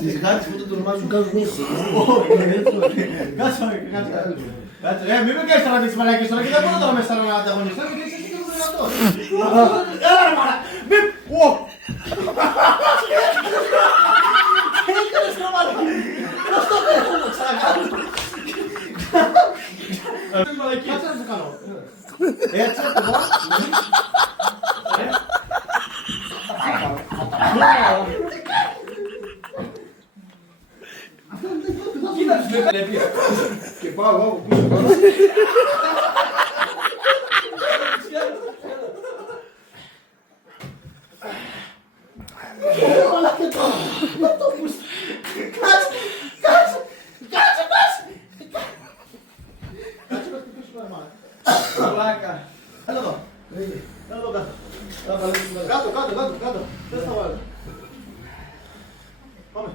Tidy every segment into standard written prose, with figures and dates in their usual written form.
Τις γάτες που το ονομάζουν κάνουν νύχτες. Κάτσε, μην με κάνεις τώρα τις μαλάκες τώρα και δεν μπορώ τώρα μέσα να ανταγωνιστώ γιατί είσαι σύγκρος δυνατός. Έλα ρε μάνα, μην... Έκανες το μαλάκι, πώς το πες να το ξανακάνω. Κάτσε να το κάνω. Έτσι, εγώ. Κοίταξε, με κάνει πια. Και πάω εγώ που πίσω τώρα. Μαλάκα τώρα. Να το πούς. Κάτσε, κάτσε, κάτσε πας. Κάτσε πας και πίσω τώρα μαλάκα. Μαλάκα. Έλα εδώ. Έλα εδώ κάτω. Κάτω, κάτω, κάτω, κάτω. Δεν θα βάλω. Πάμε.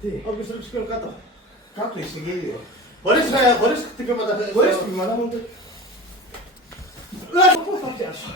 Τι. Όποιος ρίξει και κάτω. Κάτω είσαι γέλιο. Χωρίς χτυπήματα. Χωρίς χτυπήματα μόνο. Πώς θα πιάσω.